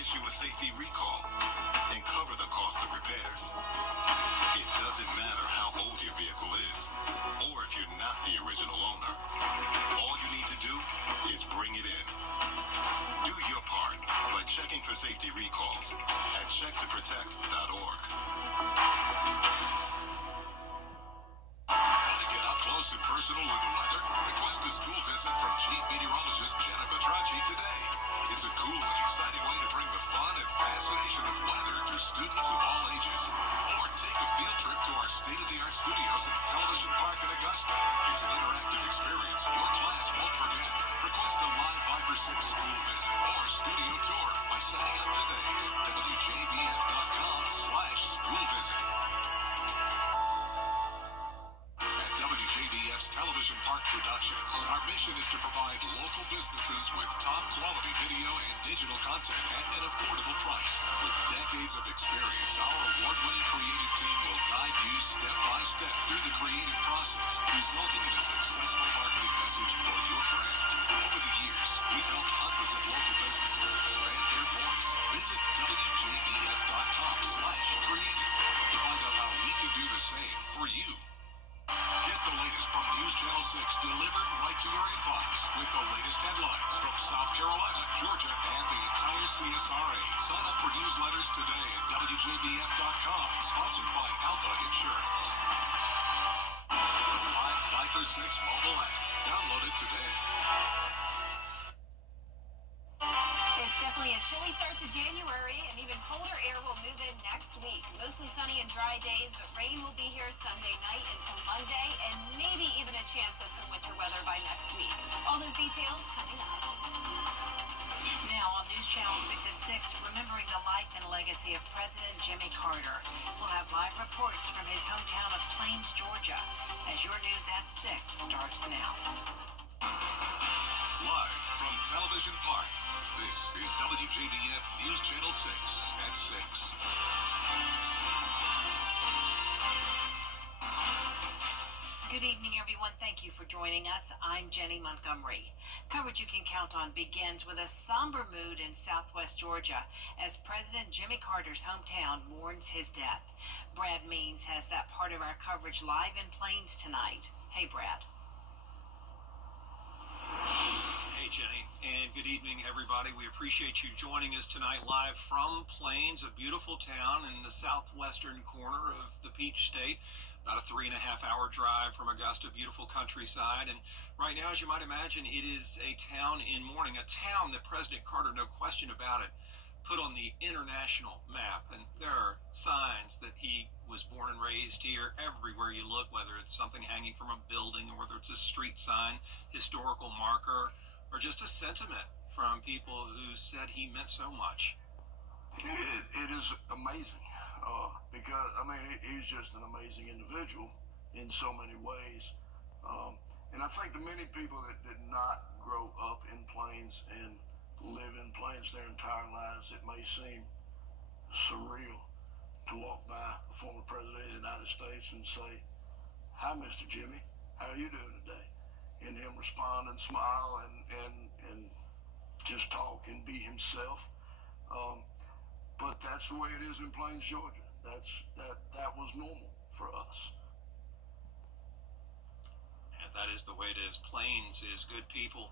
issue a safety recall and cover the cost of repairs. It doesn't matter how old your vehicle is, or if you're not the original owner. All you need to do is bring it in. Do your part by checking for safety recalls at checktoprotect.org. Want to get up close and personal with the weather? Request a school visit from Chief Meteorologist Jenna Petracci today. It's a cool and exciting way to bring the fun and fascination of weather to students of all ages. Or take a field trip to our state-of-the-art studios at Television Park in Augusta. It's an interactive experience your class won't forget. Request a live 5 or 6 school visit or studio tour by signing up today at WJBF.com/school visit. At WJBF's Television Park Productions, our mission is to provide local businesses with top quality video and digital content at an affordable price. With decades of experience, our award-winning creative team will guide you step by step through the creative process, resulting in a successful marketing message for your brand. Over the years, we've helped hundreds of local businesses expand their voice. Visit WJBF.com/creative to find out how we can do the same for you. Get the latest from News Channel 6 delivered right to your inbox with the latest headlines from South Carolina, Georgia, and the entire CSRA. Sign up for newsletters today at WJBF.com, sponsored by Alpha Insurance. The Live 5 for 6 mobile app. Download it today. It's definitely a chilly start to January, and even colder air will move in next week. Mostly sunny and dry days, but rain will be here Sunday night into Monday, and maybe even a chance of some winter weather by next week. All those details coming up. Now on News Channel 6 at 6, remembering the life and legacy of President Jimmy Carter. We'll have live reports from his hometown of Plains, Georgia, as your News at 6 starts now. Live from Television Park, this is WJBF News Channel 6 at 6. Good evening, everyone. Thank you for joining us. I'm Jenny Montgomery. Coverage you can count on begins with a somber mood in southwest Georgia as President Jimmy Carter's hometown mourns his death. Brad Means has that part of our coverage live in Plains tonight. Hey, Brad. Hey, Jenny, and good evening, everybody. We appreciate you joining us tonight live from Plains, a beautiful town in the southwestern corner of the Peach State. About a 3.5-hour drive from Augusta, beautiful countryside. And right now, as you might imagine, it is a town in mourning, a town that President Carter, no question about it, put on the international map. And there are signs that he was born and raised here everywhere you look, whether it's something hanging from a building or whether it's a street sign, historical marker, or just a sentiment from people who said he meant so much. It is amazing because, I mean, he's just an amazing individual in so many ways. And I think to many people that did not grow up in Plains and live in Plains their entire lives, it may seem surreal to walk by a former president of the United States and say, "Hi, Mr. Jimmy, how are you doing today?" And him respond and smile and just talk and be himself. But that's the way it is in Plains, Georgia. That was normal for us. And that is the way it is. Plains is good people.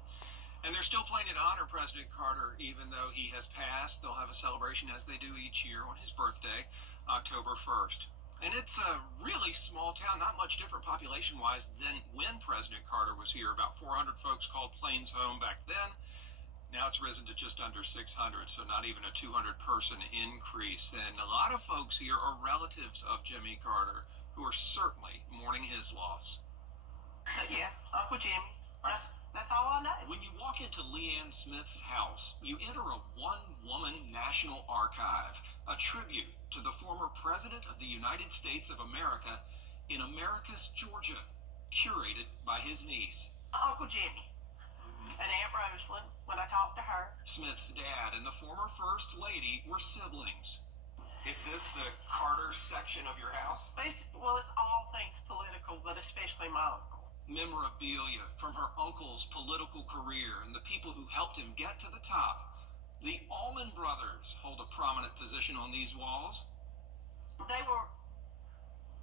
And they're still planning to honor President Carter, even though he has passed. They'll have a celebration, as they do each year, on his birthday, October 1st. And it's a really small town, not much different population-wise than when President Carter was here. About 400 folks called Plains home back then. Now it's risen to just under 600, so not even a 200-person increase. And a lot of folks here are relatives of Jimmy Carter who are certainly mourning his loss. Yeah, Uncle Jimmy. That's all I know. When you walk into Leanne Smith's house, you enter a one-woman National Archive, a tribute to the former President of the United States of America in Americus, Georgia, curated by his niece. Uncle Jimmy. And Aunt Rosalind, when I talked to her. Smith's dad and the former First Lady were siblings. Is this the Carter section of your house? Well, it's all things political, but especially my uncle. Memorabilia from her uncle's political career and the people who helped him get to the top. The Allman Brothers Carters hold a prominent position on these walls. They were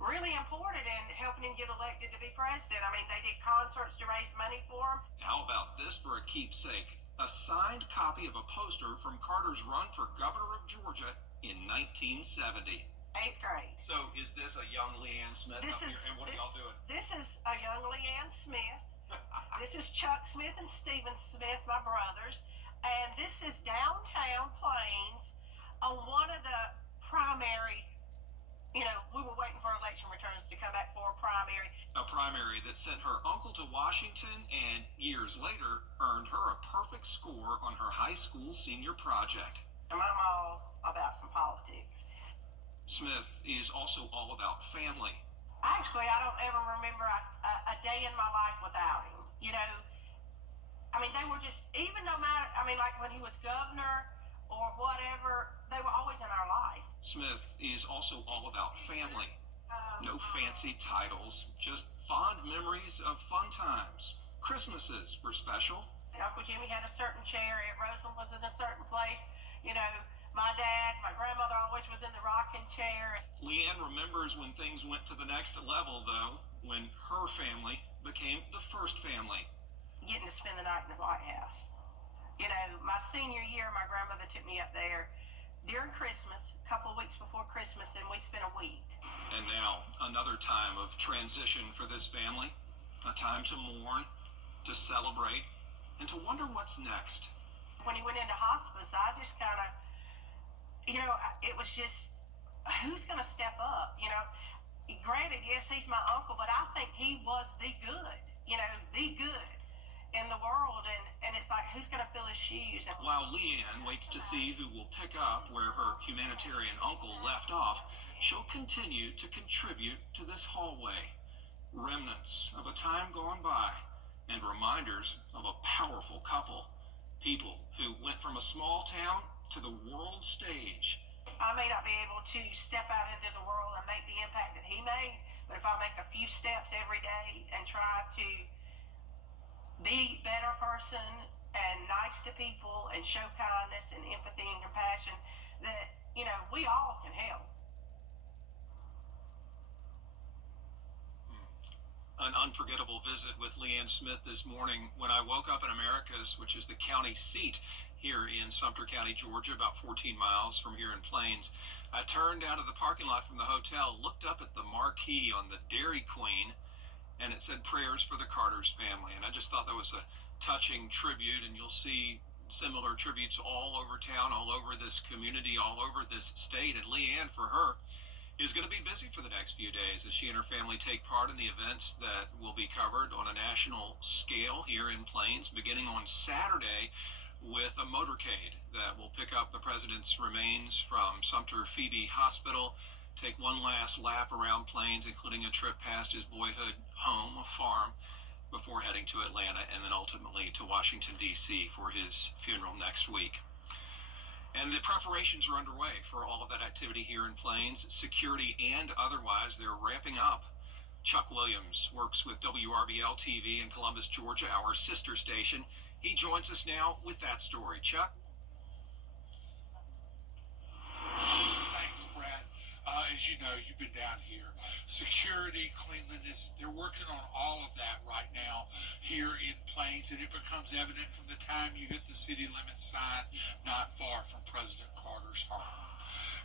really important in helping him get elected to be president. I mean, they did concerts to raise money for him. How about this for a keepsake? A signed copy of a poster from Carter's run for governor of Georgia in 1970. 8th grade. So is this a young Leanne Smith This up is here? And what are y'all doing? This is a young Leanne Smith. This is Chuck Smith and Stephen Smith, my brothers. And this is downtown Plains on one of the primary, we were waiting for election returns to come back for a primary. A primary that sent her uncle to Washington and years later earned her a perfect score on her high school senior project. And I'm all about some politics. Smith is also all about family. Actually, I don't ever remember a day in my life without him. They were just, even no matter, like when he was governor or whatever, they were always in our life. Smith is also all about family. No fancy titles, just fond memories of fun times. Christmases were special. Uncle Jimmy had a certain chair. Aunt Rosalind was in a certain place. My dad, my grandmother always was in the rocking chair. Leanne remembers when things went to the next level, though, when her family became the first family. Getting to spend the night in the White House. My senior year, my grandmother took me up there during Christmas, a couple of weeks before Christmas, and we spent a week. And now, another time of transition for this family. A time to mourn, to celebrate, and to wonder what's next. When he went into hospice, I just kind of, it was just, who's going to step up? Granted, yes, he's my uncle, but I think he was the good, the good in the world, and it's like, who's going to fill his shoes? While Leanne waits to see who will pick up where her humanitarian uncle left off, she'll continue to contribute to this hallway. Remnants of a time gone by, and reminders of a powerful couple. People who went from a small town to the world stage. I may not be able to step out into the world and make the impact that he made, but if I make a few steps every day and try to be a better person and nice to people and show kindness and empathy and compassion, that, we all can help. An unforgettable visit with Leanne Smith this morning when I woke up in Americus, which is the county seat here in Sumter County, Georgia, about 14 miles from here in Plains. I turned out of the parking lot from the hotel, looked up at the marquee on the Dairy Queen, and it said prayers for the Carters family. And I just thought that was a touching tribute, and you'll see similar tributes all over town, all over this community, all over this state. And Leanne, for her, is going to be busy for the next few days as she and her family take part in the events that will be covered on a national scale here in Plains, beginning on Saturday with a motorcade that will pick up the president's remains from Sumter Phoebe Hospital, take one last lap around Plains, including a trip past his boyhood home, a farm, before heading to Atlanta and then ultimately to Washington, D.C. for his funeral next week. And the preparations are underway for all of that activity here in Plains, security and otherwise. They're ramping up. Chuck Williams works with WRBL TV in Columbus, Georgia, our sister station. He joins us now with that story. Chuck? Thanks, Brad. As you know, you've been down here. Security, cleanliness, they're working on all of that right now here in Plains, and it becomes evident from the time you hit the city limits sign not far from President Carter's home.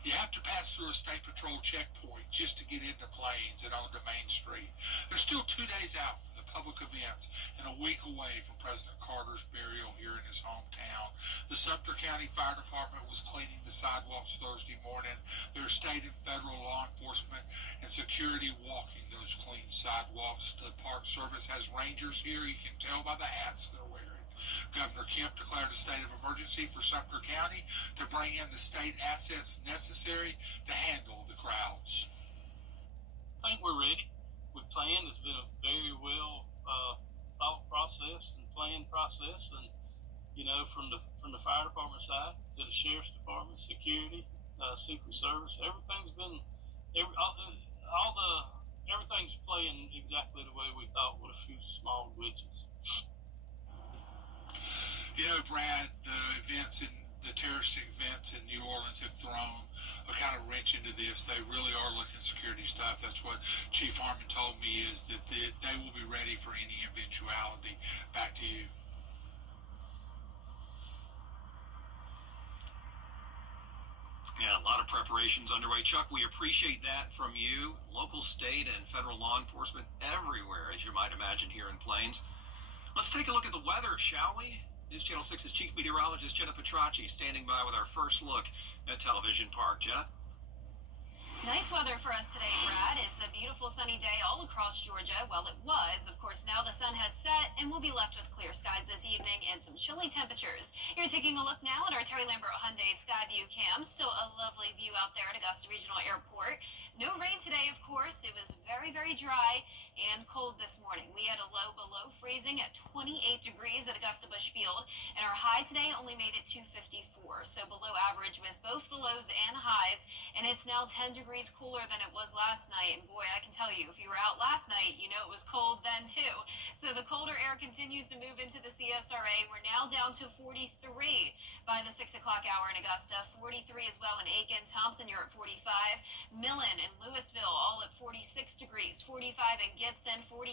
You have to pass through a state patrol checkpoint just to get into Plains and onto Main Street. They're still 2 days out from the public events and a week away from President Carter's burial here in his hometown. The Sumter County Fire Department was cleaning the sidewalks Thursday morning. There's state and federal law enforcement and security walking those clean sidewalks. The Park Service has rangers here. You can tell by the hats they're wearing. Governor Kemp declared a state of emergency for Sumter County to bring in the state assets necessary to handle the crowds. I think we're ready. We planned. It's been a very well thought process and planned process, and from the fire department side to the sheriff's department, security, Secret Service, everything's been everything's playing exactly the way we thought, with a few small glitches. Brad, the events in the terrorist events in New Orleans have thrown a kind of wrench into this. They really are looking security stuff. That's what Chief Harmon told me, is that they will be ready for any eventuality. Back to you. Yeah, a lot of preparations underway. Chuck, we appreciate that from you, local, state, and federal law enforcement everywhere, as you might imagine, here in Plains. Let's take a look at the weather, shall we? News Channel 6's chief meteorologist Jenna Petracci standing by with our first look at Television Park. Jenna? Nice weather for us today, Brad. It's a beautiful sunny day all across Georgia. Well, it was. Of course, now the sun has set and we'll be left with clear skies this evening and some chilly temperatures. You're taking a look now at our Terry Lambert Hyundai Skyview cam. Still a lovely view out there at Augusta Regional Airport. No rain today, of course. It was very, very dry and cold this morning. We had a low below freezing at 28 degrees at Augusta Busch Field, and our high today only made it to 54, so below average with both the lows and highs, and it's now 10 degrees cooler than it was last night. And boy, I can tell you, if you were out last night, you know it was cold then too. So the colder air continues to move into the CSRA. We're now down to 43 by the 6 o'clock hour in Augusta, 43 as well in Aiken. Thompson, you're at 45. Millen and Louisville all at 46 degrees, 45 in Gibson, 48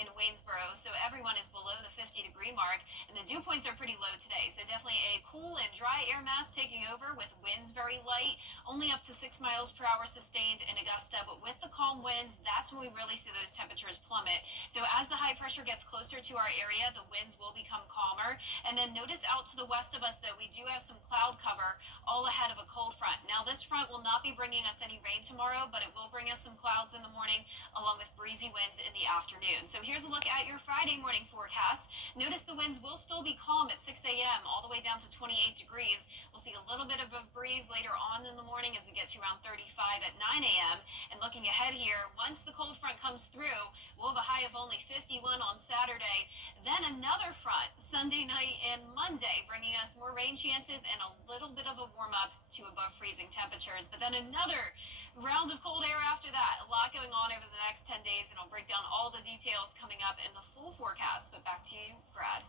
in Waynesboro. So everyone is below the 50-degree mark, and the dew points are pretty low today. So definitely a cool and dry air mass taking over with winds very light, only up to 6 miles per hour sustained in Augusta. But with the calm winds, that's when we really see those temperatures plummet. So as the high pressure gets closer to our area, the winds will become calmer. And then notice out to the west of us that we do have some cloud cover all ahead of a cold front. Now this front will not be bringing us any rain tomorrow, but it will bring us some clouds in the morning along with breezy winds in the afternoon. So here's a look at your Friday morning forecast. Notice the winds will still be calm at 6 a.m. all the way down to 28 degrees. We'll see a little bit of a breeze later on in the morning as we get to around 35 at 9 a.m. And looking ahead here, once the cold front comes through, we'll have a high of only 51 on Saturday. Then another front Sunday night and Monday, bringing us more rain chances and a little bit of a warm up to above freezing temperatures. But then another round of cold air after that. A lot going on over the next 10 days, and I'll break down all the details coming up in the full forecast. But back to you, Brad.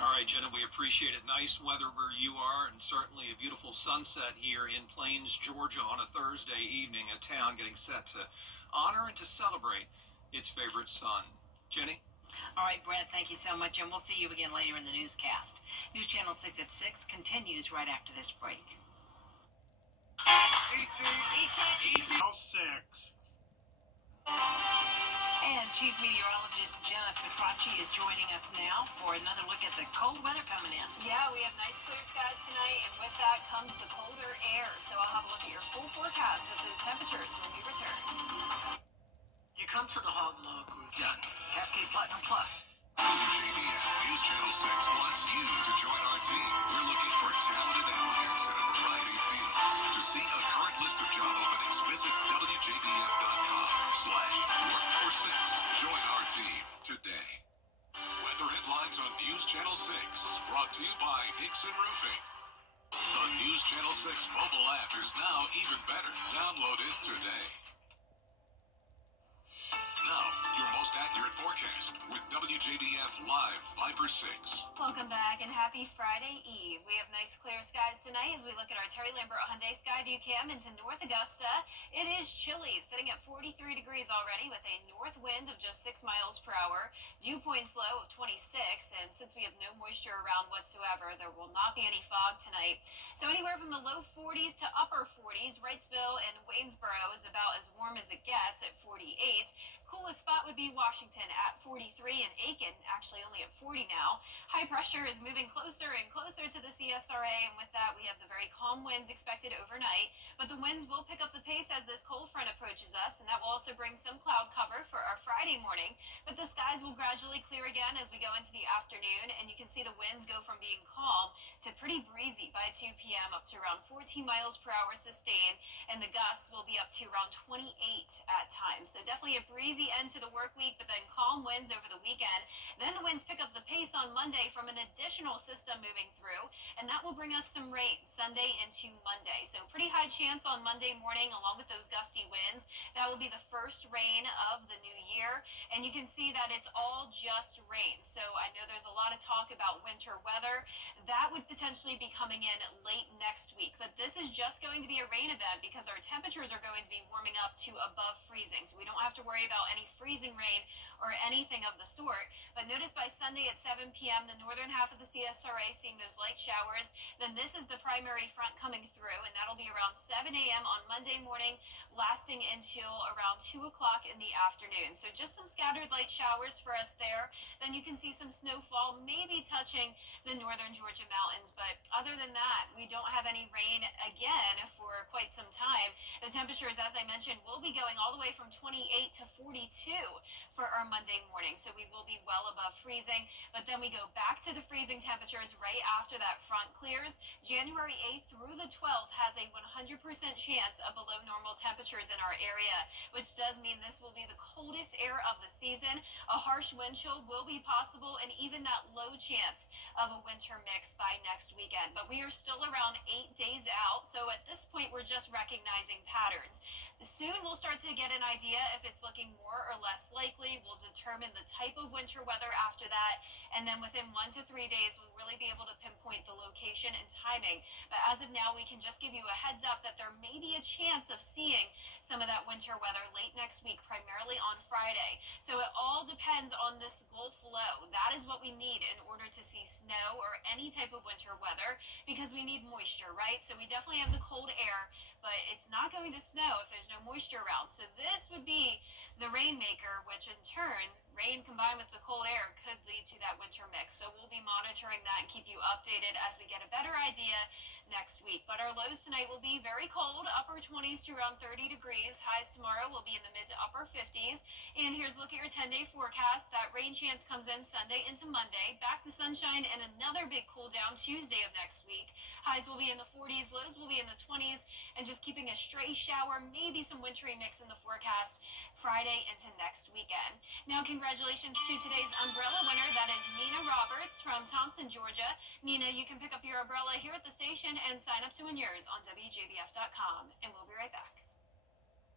All right, Jenna, we appreciate it. Nice weather where you are, and certainly a beautiful sunset here in Plains, Georgia on a Thursday evening, a town getting set to honor and to celebrate its favorite son. Jenny? All right, Brad, thank you so much, and we'll see you again later in the newscast. News Channel 6 at 6 continues right after this break. 6. And Chief Meteorologist Jenna Petracci is joining us now for another look at the cold weather coming in. Yeah, we have nice clear skies tonight, and with that comes the colder air. So I'll have a look at your full forecast with those temperatures when we return. You come to the Hog Law Group. Done. Cascade Platinum Plus. WJBF News Channel 6 wants you to join our team. We're looking for talented applicants in a variety of fields. To see a current list of job openings, visit WJBF.com/workforce6. Join our team today. Weather headlines on News Channel 6, brought to you by Hickson Roofing. The News Channel 6 mobile app is now even better. Download it today. Now, your most accurate forecast with WJBF Live Viper 6. Welcome back and happy Friday Eve. We have nice clear skies tonight as we look at our Terry Lambert Hyundai Skyview cam into North Augusta. It is chilly, sitting at 43 degrees already with a north wind of just 6 miles per hour. Dew points low of 26, and since we have no moisture around whatsoever, there will not be any fog tonight. So anywhere from the low 40s to upper 40s, Wrightsville and Waynesboro is about as warm as it gets at 48. Coolest spot would be Washington at 43, and Aiken actually only at 40 now. High pressure is moving closer and closer to the CSRA, and with that we have the very calm winds expected overnight. But the winds will pick up the pace as this cold front approaches us, and that will also bring some cloud cover for our Friday morning. But the skies will gradually clear again as we go into the afternoon, and you can see the winds go from being calm to pretty breezy by 2 p.m. up to around 14 miles per hour sustained, and the gusts will be up to around 28 at times. So definitely a breezy end to the work week, but then calm winds over the weekend. Then the winds pick up the pace on Monday from an additional system moving through. and that will bring us some rain Sunday into Monday. So pretty high chance on Monday morning along with those gusty winds. That will be the first rain of the new year, and you can see that it's all just rain. So I know there's a lot of talk about winter weather. That would potentially be coming in late next week, but this is just going to be a rain event because our temperatures are going to be warming up to above freezing, so we don't have to worry about any freezing rain or anything of the sort. But notice by Sunday at 7 p.m., the northern half of the CSRA seeing those light showers. Then this is the primary front coming through, and that'll be around 7 a.m. on Monday morning, lasting until around 2 o'clock in the afternoon. So just some scattered light showers for us there. Then you can see some snowfall maybe touching the northern Georgia mountains, but other than that, we don't have any rain again for quite some time. The temperatures, as I mentioned, will be going all the way from 28 to 42 for our Monday morning, so we will be well above freezing. But then we go back to the freezing temperatures right after that front clears. January 8th through the 12th has a 100% chance of below normal temperatures in our area, which does mean this will be the coldest air of the season. A harsh wind chill will be possible, and even that low chance of a winter mix by next weekend. But we are still around 8 days out, so at this point we're just recognizing patterns. Soon we'll start to get an idea if it's looking more or less likely. We'll determine the type of winter weather after that, and then within 1 to 3 days we'll really be able to pinpoint the location and timing. But as of now, we can just give you a heads up that there may be a chance of seeing some of that winter weather late next week, primarily on Friday. So it all depends on this Gulf low. That is what we need in order to see snow or any type of winter weather, because we need moisture, right? So we definitely have the cold air, but it's not going to snow if there's no moisture around. So this would be the rainmaker, which in turn, rain combined with the cold air could lead to that winter mix. So we'll be monitoring that and keep you updated as we get a better idea next week. But our lows tonight will be very cold, upper 20s to around 30 degrees. Highs tomorrow will be in the mid to upper 50s. And here's a look at your 10-day forecast. That rain chance comes in Sunday into Monday. Back to sunshine and another big cool down Tuesday of next week. Highs will be in the 40s, lows will be in the 20s, and just keeping a stray shower, maybe some wintry mix in the forecast Friday into next weekend. Now, congratulations to today's umbrella winner. That is Nina Roberts from Thompson, Georgia. Nina, you can pick up your umbrella here at the station and sign up to win yours on WJBF.com. And we'll be right back.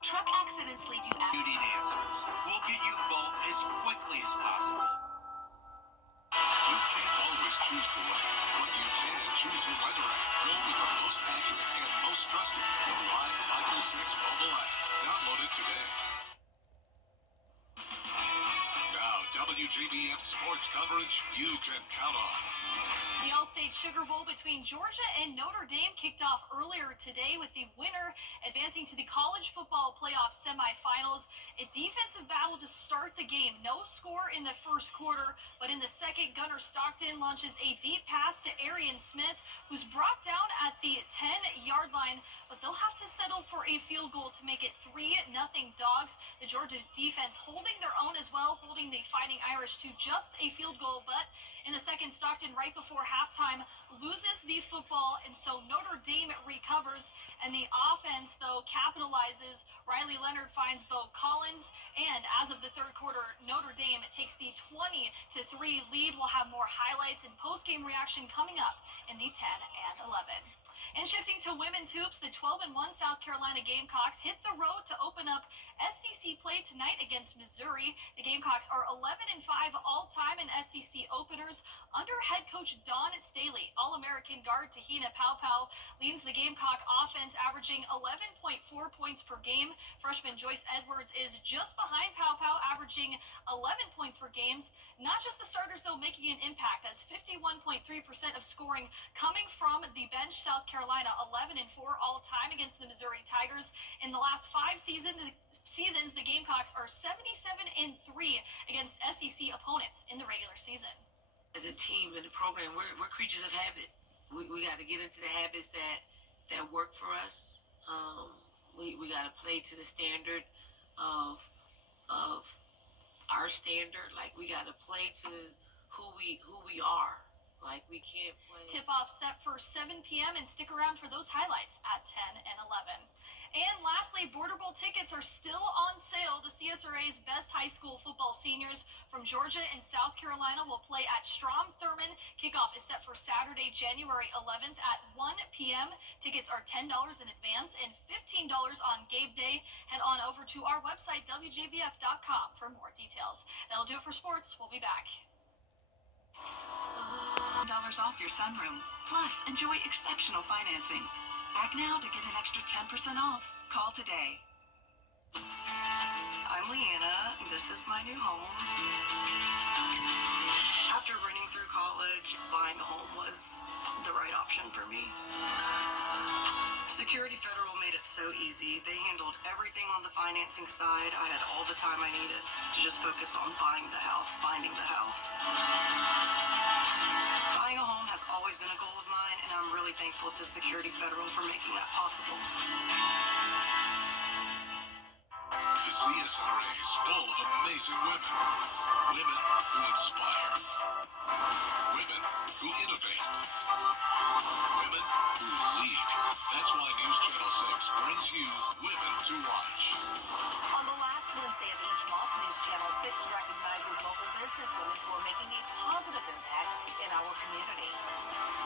Truck accidents leave you out. You need answers. We'll get you both as quickly as possible. You can't always choose the weather, but you can choose your weather app. Go with the most accurate and most trusted, the Live Fighter 6 mobile app. Download it today. Now, WJBF sports coverage you can count on. The All-State Sugar Bowl between Georgia and Notre Dame kicked off earlier today with the winner advancing to the college football playoff semifinals. A defensive battle to start the game. No score in the first quarter, but in the second, Gunnar Stockton launches a deep pass to Arian Smith, who's brought down at the 10-yard line, but they'll have to settle for a field goal to make it 3-0 Dogs. The Georgia defense holding their own as well, holding the Fighting Irish to just a field goal, but in the second, Stockton, right before halftime, loses the football, and so Notre Dame recovers, and the offense, though, capitalizes. Riley Leonard finds Bo Collins, and as of the third quarter, Notre Dame takes the 20-3 lead. We'll have more highlights and post-game reaction coming up in the 10 and 11. And shifting to women's hoops, the 12-1 South Carolina Gamecocks hit the road to open up SEC play tonight against Missouri. The Gamecocks are 11-5 all-time in SEC openers under head coach Dawn Staley. All-American guard Tahina Paopao leads the Gamecock offense, averaging 11.4 points per game. Freshman Joyce Edwards is just behind Paopao, averaging 11 points per game. Not just the starters, though, making an impact, as 51.3% of scoring coming from the bench. South Carolina 11-4 all-time against the Missouri Tigers. In the last 5 seasons, the Gamecocks are 77-3 against SEC opponents in the regular season. As a team in the program, we're creatures of habit. We got to get into the habits that work for us. We got to play to the standard of our standard. Like, we got to play to who we are. Like we can't play. Tip-off set for 7 p.m. and stick around for those highlights at 10 and 11. And lastly, Border Bowl tickets are still on sale. The CSRA's best high school football seniors from Georgia and South Carolina will play at Strom Thurmond. Kickoff is set for Saturday, January 11th at 1 p.m. Tickets are $10 in advance and $15 on game day. Head on over to our website, WJBF.com, for more details. That'll do it for sports. We'll be back. $10 off your sunroom. Plus, enjoy exceptional financing. Act now to get an extra 10% off. Call today. I'm Leanna. This is my new home. After running through college, buying a home was the right option for me. Security Federal made it so easy. They handled everything on the financing side. I had all the time I needed to just focus on buying the house, finding the house. Buying a home has always been a goal of mine, and I'm really thankful to Security Federal for making that possible. The CSRA is full of amazing women. Women who inspire. Women who innovate. Women who lead. That's why News Channel 6 brings you Women to Watch. On the last Wednesday of each month, News Channel 6 recognizes local businesswomen who are making a positive impact in our community.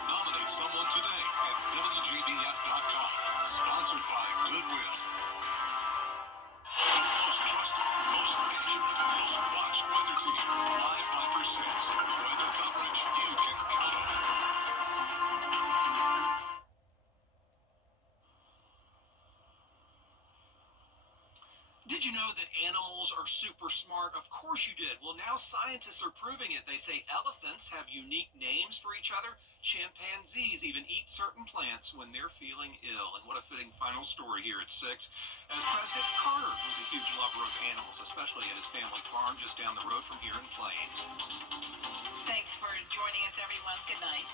Nominate someone today at WJBF.com. Sponsored by Goodwill. The most trusted, most accurate, most watched weather team. Live 5%. Weather coverage you can count on. Did you know that animals are super smart? Of course you did. Well, now scientists are proving it. They say elephants have unique names for each other. Chimpanzees even eat certain plants when they're feeling ill. And what a fitting final story here at 6. As President Carter was a huge lover of animals, especially at his family farm just down the road from here in Plains. Thanks for joining us, everyone. Good night.